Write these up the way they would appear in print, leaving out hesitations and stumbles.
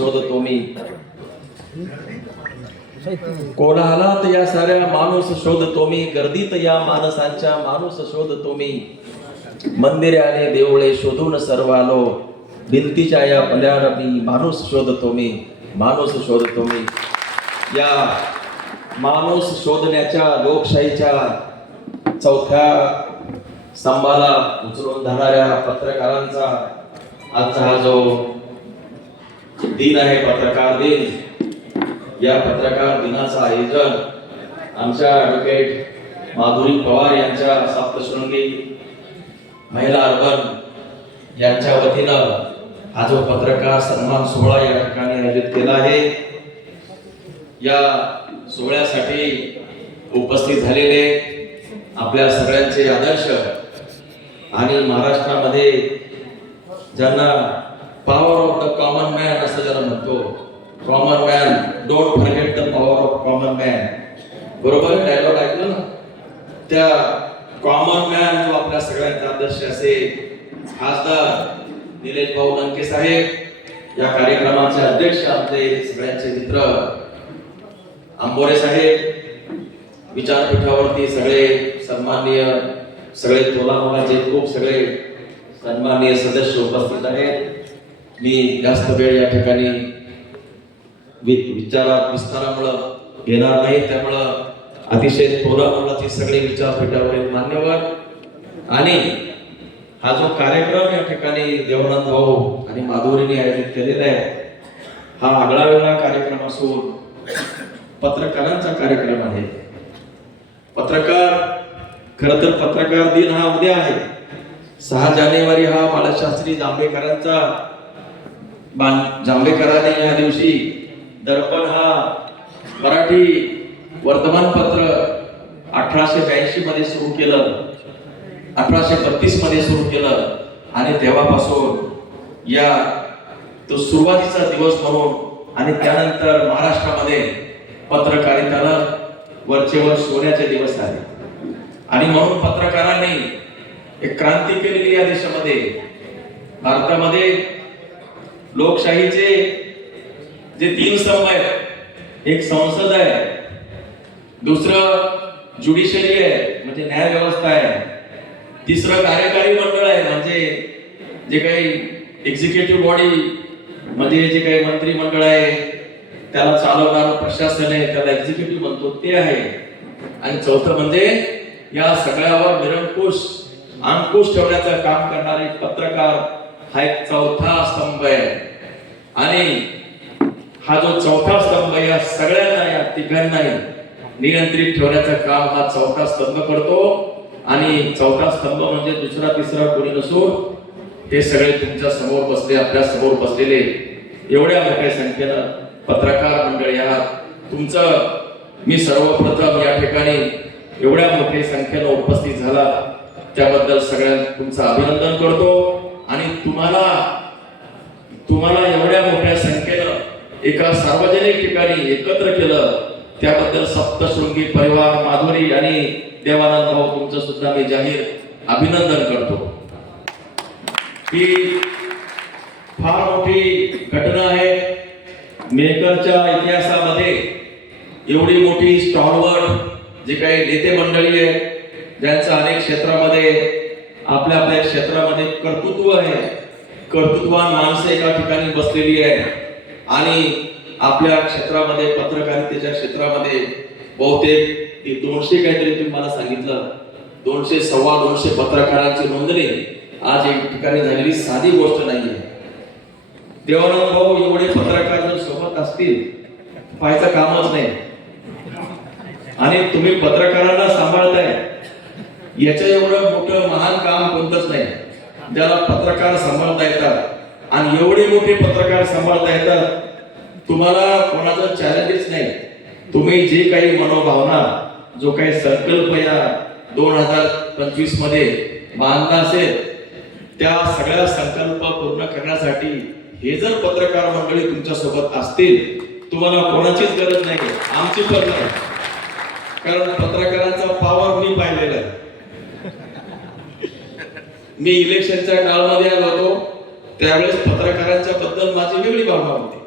शोधतो मी. कोलाहलात या साऱ्या माणूस शोधतो मी, गर्दीत या माणसांच्या माणूस शोधतो मी. मंदिरे आणि देवळे शोधून सर्व आलो, भिंतीच्या या पल्याड मी माणूस शोधतो मी, माणूस शोधतो मी. या माणूस शोधण्याच्या लोकशाहीच्या चौथ्या स्तंभाला उचलून धरणाऱ्या पत्रकारांचा आजचा हा जो दिन आहे, पत्रकार दिन, या पत्रकार दिनाचं आयोजन आमच्या ॲडव्होकेट माधुरी पवार यांच्या सप्तशृंगी महिला अर्बन यांच्या वतीनं हा जो पत्रकार सन्मान सोहळा या ठिकाणी आयोजित केला आहे. या सोहळ्यासाठी उपस्थित झालेले आपल्या सगळ्यांचे आदर्श आणि महाराष्ट्रामध्ये ज्यांना power of the common man असं ज्याला म्हणतो, common man, don't forget the power of common man, बरोबर डायलॉग ऐकलं ना? त्या कॉमन मॅन जो आपल्या सगळ्यांचा आदर्श असे खासदार निलेश भाऊ लंके साहेब, या कार्यक्रमाचे अध्यक्ष आपले सगळ्यांचे मित्र आंबोरे साहेब, विचारपीठावरती सगळे सन्माननीय, सगळे तोलामोलाचे खूप सगळे सन्माननीय सदस्य उपस्थित आहेत. मी जास्त वेळ या ठिकाणी विचारात विस्तारामुळं घेणार नाही, त्यामुळं अतिशय तोलामोलाचे सगळे विचारपीठावरील मान्यवर आणि हा जो कार्यक्रम या ठिकाणी देवानंद भाऊ आणि माधुरीने आयोजित केलेला आहे, हा आगळा वेगळा कार्यक्रम असून पत्रकारांचा कार्यक्रम आहे. पत्रकार, खरं तर पत्रकार दिन हा उद्या आहे. 6 जानेवारी हा बाळशास्त्री जांभेकरांचा, जांभेकरांनी या दिवशी दर्पण हा मराठी वर्तमानपत्र 1882 मध्ये सुरू केलं, 1832 मध्ये सुरू केलं आणि तेव्हापासून या तो सुरुवातीचा दिवस म्हणून आणि त्यानंतर महाराष्ट्रामध्ये पत्रकारितेला वरचेवर सोन्याचे दिवस आहे. आणि म्हणून पत्रकारांनी एक क्रांती केलेली या देशामध्ये. भारतामध्ये लोकशाहीचे जे 3 स्तंभ आहेत, एक संसद आहे, दुसरं ज्युडिशरी आहे म्हणजे न्याय व्यवस्था आहे, तिसरं कार्यकारी मंडळ आहे म्हणजे जे काही एक्झिक्युटिव्ह बॉडी म्हणजे जे काही मंत्रिमंडळ आहे त्याला चालवणारं प्रशासन आहे, त्याला एक्झिक्युटिव्ह म्हणतो ते आहे. आणि चौथं म्हणजे या सगळ्यावर निरंकुश अंकुश ठेवण्याचं काम करणारे पत्रकार हा एक चौथा स्तंभ आहे. आणि हा जो चौथा स्तंभ या सगळ्यांना, या तिघांनाही नियंत्रित ठेवण्याचं काम हा चौथा स्तंभ करतो. आणि चौथा स्तंभ म्हणजे दुसरा तिसरा कोणी नसून हे सगळे तुमच्या समोर बसले, आपल्या समोर बसलेले एवढ्या मोठ्या संख्येनं पत्रकार मंडळी आहात. तुमचं मी सर्वप्रथम या ठिकाणी एवढ्या मोठ्या संख्येनं उपस्थित झाला त्याबद्दल सगळ्यांना तुमचं अभिनंदन करतो. आणि तुम्हाला एवढ्या मोठ्या संख्येनं एका सार्वजनिक ठिकाणी एकत्र केलं त्याबद्दल सप्तशृंगी परिवार, माधुरी आणि देवानंद भाऊ तुमचं सुद्धा मी जाहीर अभिनंदन करतो. ही फार मोठी घटना आहे. मेकरच्या इतिहासामध्ये एवढी मोठी स्टॉलवर्ड जे काही नेते मंडळी आहेत, ज्यांचं अनेक क्षेत्रामध्ये आपल्या आपल्या क्षेत्रामध्ये कर्तृत्व आहे, कर्तृत्ववान माणसं एका ठिकाणी बसलेली आहे. आणि आपल्या क्षेत्रामध्ये, पत्रकारितेच्या क्षेत्रामध्ये बहुतेक 200 काहीतरी तुम्ही मला सांगितलं, 200 सव्वा 200 पत्रकारांची नोंदणी आज एक ठिकाणी झालेली साधी गोष्ट नाहीये. देवानंद भाऊ एवढे पत्रकार जर सोबत असतील पाहायचं कामच नाही. आणि तुम्ही पत्रकारांना सांभाळताय, याच्या एवढं मोठं महान काम कोणतंच नाही ज्याला पत्रकार सांभाळता येतात. आणि एवढे मोठे पत्रकार सांभाळता येतात, तुम्हाला कोणाचं चॅलेंजेस नाही. तुम्ही जे काही मनोभावना, जो काही संकल्प या 2025 मध्ये बांधला असेल, त्या सगळ्या संकल्प पूर्ण करण्यासाठी हे जर पत्रकार मंडळी तुमच्या सोबत असतील, तुम्हाला कोणाचीच गरज नाही, आमची पण नाही. कारण पत्रकारांचा पॉवर मी पाहिलेला आहे. मी इलेक्शनच्या काळामध्ये आलो होतो त्यावेळेस पत्रकारांच्या बद्दल माझी वेगळी भावना होती.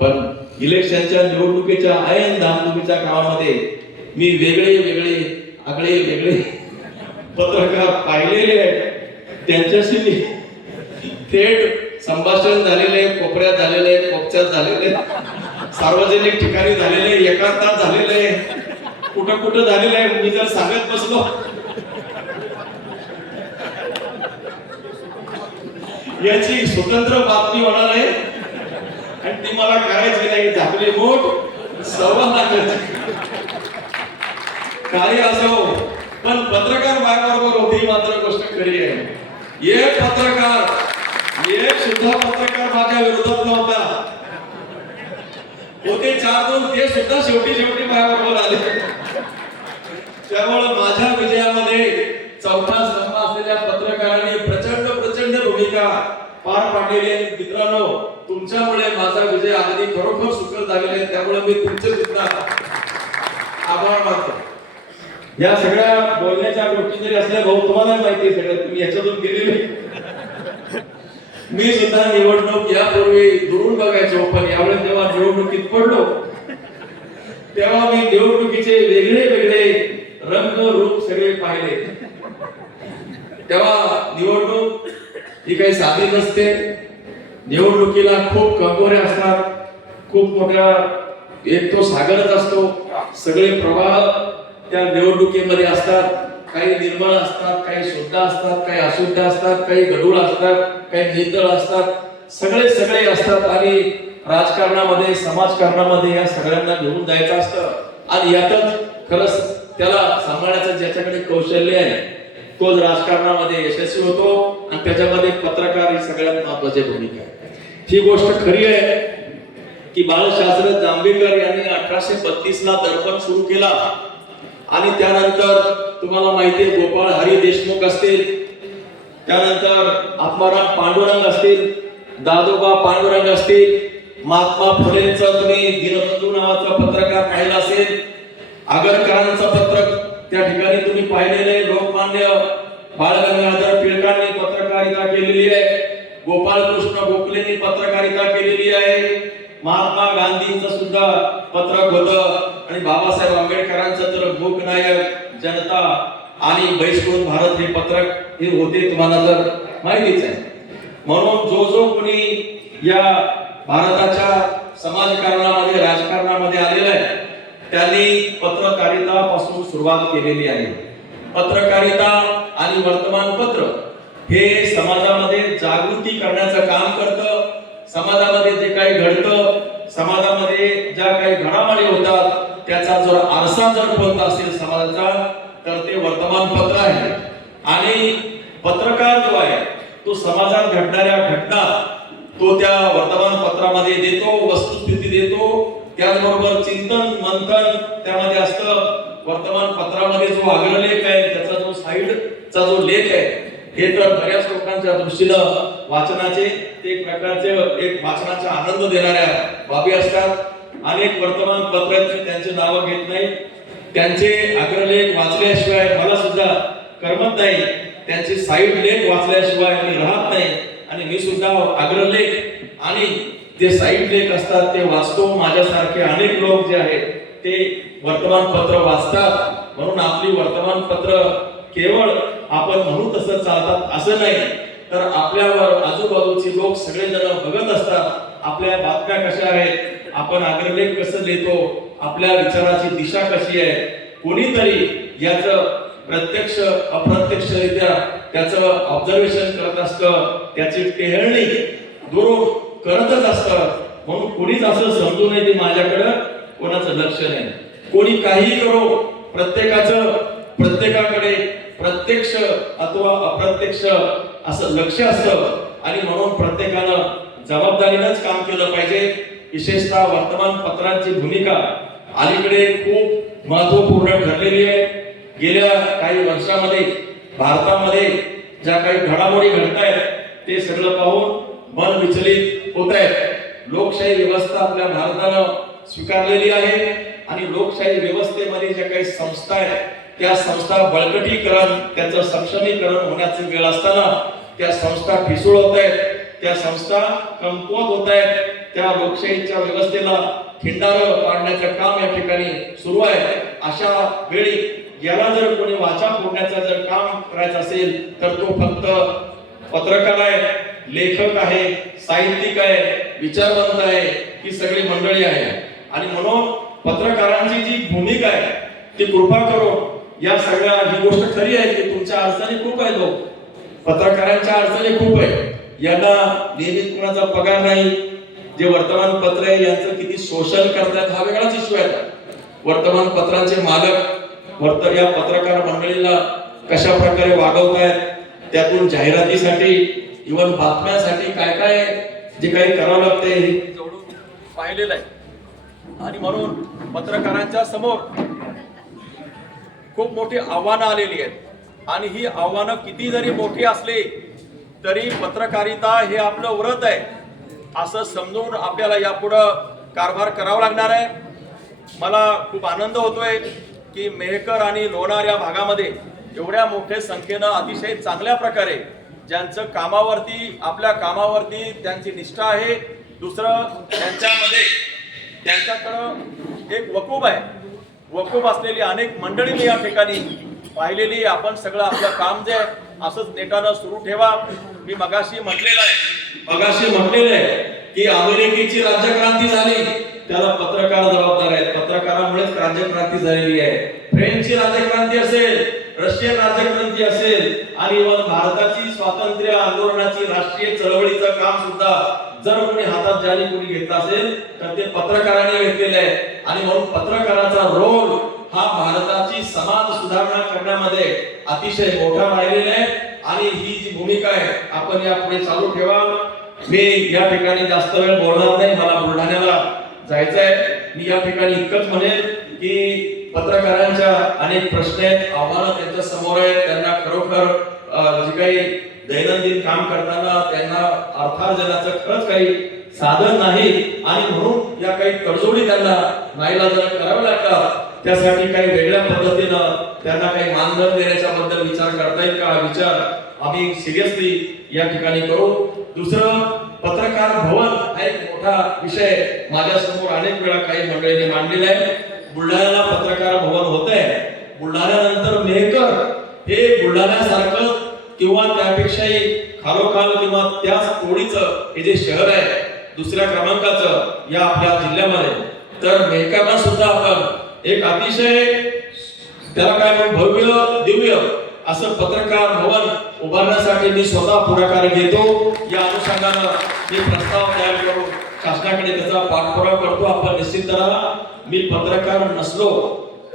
पण इलेक्शनच्या निवडणुकीच्या ऐन धामधुमीच्या काळामध्ये मी वेगळे वेगळे आगळे वेगळे पत्रकार पाहिलेले आहेत, त्यांच्याशी मी थेट संभाषण झालेले, कोपऱ्यात झालेले, कोपच्यात झालेले, सार्वजनिक ठिकाणी झालेले, एकांतात झालेले, कुठं कुठं झालेलं आहे. मी जर सांगत बसलो याची स्वतंत्र बातमी होणार आहे आणि ती मला करायची नाही. झाकले मोठ संवाद काही असो, पण पत्रकार माझ्याबरोबर होती मात्र गोष्ट खरी आहे. एक सुद्धा पत्रकार माझ्या विरोधात नव्हता. होते 4-2, ते सुद्धा शेवटी माझ्याबरोबर आले. त्यामुळे माझ्या विजयामध्ये चौथा स्तंभ असलेल्या पत्रकारांनी प्रचंड भूमिका पार पाडलेली आहे. मित्रांनो, तुमच्यामुळे माझा विजय अगदी खरोखर सुखद झालेला आहे. त्यामुळे मी तुमचे सुद्धा आभार मानतो. या सगळ्या बोलण्याच्या गोष्टी जरी असल्या, भाऊ तुम्हाला माहिती आहे सगळं, तुम्ही याच्यातून गेलेले. मी सुद्धा निवडणूक यापूर्वी दुरून बघायचो, पण यावेळेस जेव्हा निवडणुकीत पडलो तेव्हा मी निवडणुकीचे वेगळे वेगळे रंग रूप सगळे पाहिले. तेव्हा निवडणूक ही काही साधी नसते. निवडणुकीला खूप कंगोरे असतात, खूप मोठ्या एक तो सागरच असतो. सगळे प्रवाह त्या निवडणुकीमध्ये असतात. काही निर्मळ असतात, काही शुद्ध असतात, काही अशुद्ध असतात, काही गढूळ असतात, काही नितळ असतात. सगळे असतात आणि राजकारणामध्ये, समाजकारणामध्ये या सगळ्यांना घेऊन जायचं असतं. आणि यातच खरंच त्याला सांभाळण्याचं ज्याच्याकडे कौशल्य आहे तोच राजकारणामध्ये यशस्वी होतो. आणि त्याच्यामध्ये पत्रकार ही सगळ्यात महत्वाची भूमिका आहे. ही गोष्ट खरी आहे की बाळशास्त्री जांभेकर यांनी 1832 ला दर्पण सुरू केला. आणि त्यानंतर तुम्हाला माहिती आहे, गोपाळ हरी देशमुख असतील, त्यानंतर आत्माराम पांडुरंग असतील, दादोबा पांडुरंग असतील, महात्मा फुलेंचं तुम्ही दीनबंधू नावाचं पत्रकार पाहिलं असेल, आगरकरांचं पत्रक त्या ठिकाणी तुम्ही पाहिलेले, लोकमान्य बाळ गंगाधर टिळकांनी पत्रकारिता केलेली आहे, गोपाळकृष्ण गोखलेंनी पत्रकारिता केलेली आहे, महात्मा गांधींचं सुद्धा पत्रक होतं आणि बाबासाहेब आंबेडकरांचं तर लोकनायक, जनता आणि बहिष्कृत भारत हे पत्रक हे होते, तुम्हाला तर माहितीच आहे. म्हणून जो कोणी या भारताच्या समाजकारणामध्ये, राजकारणामध्ये आलेला आहे त्यांनी पत्रकारिता पासून सुरुवात केलेली आहे. पत्रकारिता आणि वर्तमानपत्र हे समाजामध्ये जागृती करण्याचं काम करतं. समाजामध्ये जे काही घडतं, समाजामध्ये ज्या काही घडामोडी होतात त्याचा जर आरसा जर कोणता असेल समाजाचा तर ते वर्तमानपत्र आहे. आणि पत्रकार जो आहे तो समाजात घडणाऱ्या घटना तो त्या वर्तमानपत्रामध्ये देतो, वस्तुस्थिती देतो. त्याचबरोबर चिंतन मंथन त्यामध्ये असतं. वर्तमानपत्रामध्ये जो अग्रलेख आहे, त्याचा जो साईडचा जो लेख आहे, हे तर बऱ्याच लोकांच्या दृष्टीनं वाचनाचे एक प्रकारचे एक वाचनाचा आनंद देणाऱ्या बाबी असतात. अनेक वर्तमानपत्रांची त्यांची नावं घेत नाही, त्यांचे अग्रलेख वाचल्याशिवाय मला सुद्धा करमत नाही, त्यांचे साईड लेख वाचल्याशिवाय मी राहत नाही. आणि मी सुद्धा अग्रलेख आणि जे साईड लेख असतात ते वाचतो. माझ्यासारखे अनेक लोक जे आहेत ते वर्तमानपत्र वाचतात. म्हणून आपली वर्तमानपत्र केवळ आपण म्हणू तसं चालतात असं नाही, तर आपल्यावर आजूबाजूचे लोक सगळेजण बघत असतात. आपल्या बातम्या कशा आहेत, आपण अग्रलेख कसं लिहितो, आपल्या विचाराची दिशा कशी आहे, कोणीतरी याचं प्रत्यक्ष अप्रत्यक्षरित्या त्याचं ऑब्झर्वेशन करत असतं, त्याची टेहळणी दुरून करतच असतं. म्हणून कोणीच असं समजू नये की माझ्याकडं कोणाचं लक्ष नाही. कोणी काही करो, प्रत्येकाकडे प्रत्यक्ष अथवा अप्रत्यक्ष असं लक्ष असतं. आणि म्हणून प्रत्येकानं जबाबदारीनंच काम केलं पाहिजे. विशेषतः वर्तमानपत्रांची भूमिका अलीकडे खूप महत्वपूर्ण ठरलेली आहे. गेल्या काही वर्षामध्ये भारतामध्ये ज्या काही घडामोडी घडत आहेत ते सगळं पाहून मन विचलित होत आहे. लोकशाही व्यवस्था आपल्या भारतानं स्वीकारलेली आहे आणि लोकशाही व्यवस्थेमध्ये ज्या काही संस्था आहेत त्या संस्था बळकटीकरण, त्याचं सक्षमीकरण होण्याची वेळ असताना त्या संस्था ठिसूळ होत आहेत, त्या संस्था कमकुवत होत आहेत. त्या लोकशाहीच्या व्यवस्थेला खिंडारं पाडण्याचं काम या ठिकाणी सुरू आहे. अशा वेळी याला जर कोणी वाचा फोडण्याचं जर काम करायचं असेल तर तो फक्त पत्रकार आहे, लेखक आहे, साहित्यिक आहे, विचारवंत आहे, ही सगळी मंडळी आहे. आणि म्हणून पत्रकारांची जी भूमिका आहे ती कृपा करून या सगळ्या ही गोष्ट खरी आहे की तुमच्या अडचणी खूप आहेत लोक, पत्रकारांच्या अडचणी खूप आहे. यांना नियमित कोणाचा पगार नाही, जे वर्तमानपत्र आहे यांचं किती शोषण करतात हा वेगळाच इश्यू आहे. वर्तमानपत्रांचे मालक या पत्रकार मंडळीला कशा प्रकारे वागवतायत, त्यातून जाहिरातीसाठी इव्हन बातम्यांसाठी काय काय जे काही करावं लागते हे जवळून पाहिलेलं आहे. आणि म्हणून पत्रकारांच्या समोर खूप मोठी आव्हानं आलेली आहेत. आणि ही आव्हानं किती जरी मोठी असली तरी पत्रकारिता हे आपलं व्रत आहे असं समजून आपल्याला यापुढं कारभार करावा लागणार आहे. मला खूप आनंद होतोय की मेहकर आणि लोणार या भागामध्ये एवढ्या मोठ्या संख्येनं अतिशय चांगल्या प्रकारे ज्यांचं कामावरती आपल्या कामावरती त्यांची निष्ठा आहे, दुसरं त्यांच्यामध्ये त्यांच्याकडं एक वकूफ आहे. वकूफ असलेली अनेक मंडळी मी या ठिकाणी पाहिलेली. आपण सगळं आपलं काम जे असंच नेटानं सुरू ठेवा. मी मगाशी म्हटलेलं आहे की अमेरिकेची राज्यक्रांती झाली त्याला पत्रकार जबाबदार आहेत, पत्रकारामुळेच राज्यक्रांती झालेली आहे. फ्रेंचची राज्यक्रांती असेल, रशियन राज्यक्रांती असेल आणि भारताची स्वातंत्र्य आंदोलनाची राष्ट्रीय चळवळीचं काम सुद्धा जर कोणी हातात ज्याने कोणी घेतला असेल तर ते पत्रकारांनी घेतलेलं आहे. आणि म्हणून पत्रकाराचा रोल हा भारताची समाज सुधारणा करण्यामध्ये अतिशय मोठा राहिलेला आहे. आणि ही जी भूमिका आहे आपण यापुढे चालू ठेवा. मी या ठिकाणी जास्त वेळ बोलणार नाही, मला बुलढाण्याला जायचंय. मी या ठिकाणी इतकंच म्हणेन की पत्रकारांच्या अनेक प्रश्न आहेत, आव्हानं त्यांच्या समोर आहेत. त्यांना खरोखर जे काही दैनंदिन काम करताना त्यांना अर्थार्जनाचं खरंच काही साधन नाही आणि म्हणून या काही तडजोडी त्यांना नाईलाजाने कराव्या लागतात. त्यासाठी काही वेगळ्या पद्धतीनं त्यांना काही मानधन देण्याच्या बद्दल विचार करता येईल का, विचार आम्ही सिरियसली या ठिकाणी करू. दुसरं, पत्रकार भवन हा एक मोठा विषय माझ्या समोर अनेक वेळा काही मंडळींनी मांडलेला आहे. बुलढाण्याला पत्रकार भवन होत आहे. बुलढाण्यानंतर मेहकर हे बुलढाण्यासारखं किंवा त्यापेक्षाही खालोखाल किंवा त्याच तोडीचं हे जे शहर आहे दुसऱ्या क्रमांकाचं या आपल्या जिल्ह्यामध्ये, तर मेहकरला सुद्धा आपण एक अतिशय त्याला काय म्हणून भव्य दिव्य असं पत्रकार भवन उभारण्यासाठी मी स्वतः पुढाकार घेतो. या अनुषंगानं मी प्रस्ताव तयार करून शासनाकडे त्याचा पाठपुरावा करतो. आपण निश्चित राहा. मी पत्रकार नसलो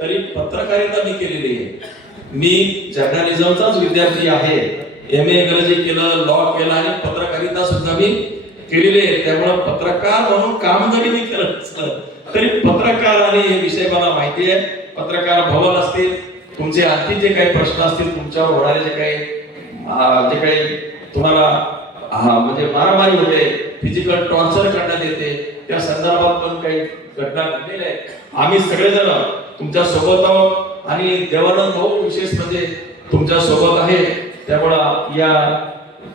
तरी पत्रकारिता मी केलेली आहे. मी जर्नलिझमचाच विद्यार्थी आहे. MA इंग्रजी केलं, लॉ केलं आणि पत्रकारिता सुद्धा मी केलेली आहे. त्यामुळे पत्रकार म्हणून काम जरी मी करत असलं तरी पत्रकार आणि हे विषय मला माहिती आहे. पत्रकार भवन असतील, तुमचे आणखी जे काही प्रश्न असतील, तुमच्यावर होणारे जे काही तुम्हाला म्हणजे मारामारी होते, फिजिकल टॉर्चर करण्यात येते, त्या संदर्भात पण काही घटना घडलेल्या आहेत. आम्ही सगळेजण तुमच्या सोबत आहोत आणि देवानंद भाऊ विशेष म्हणजे तुमच्या सोबत आहे. त्यामुळं या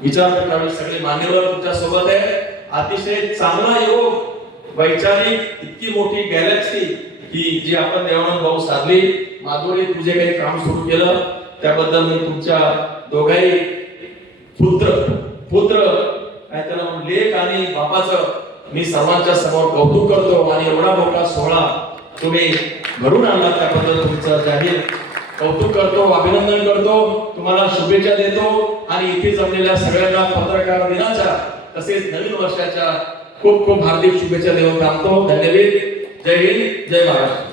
विचारपीठावर सगळे मान्यवर तुमच्या सोबत आहे. अतिशय चांगला योग, वैचारिक इतकी मोठी गॅलेक्सी ही जी आपण देवानंद भाऊ साधली. माधुरी, तुझे काही काम सुरू केलं त्याबद्दल मी तुमच्या दोघाही पुत्र काय त्याला म्हणून लेख आणि बापाचं मी सर्वांच्या समोर कौतुक करतो. आणि एवढा मोठा सोहळा तुम्ही घडून आणला त्याबद्दल तुमचं जाहीर कौतुक करतो, अभिनंदन करतो, तुम्हाला शुभेच्छा देतो. आणि इथे जमलेल्या सगळ्यांना पत्रकार दिनाच्या तसेच नवीन वर्षाच्या खूप खूप हार्दिक शुभेच्छा देऊन थांबतो. धन्यवाद. जय हिंद, जय महाराष्ट्र.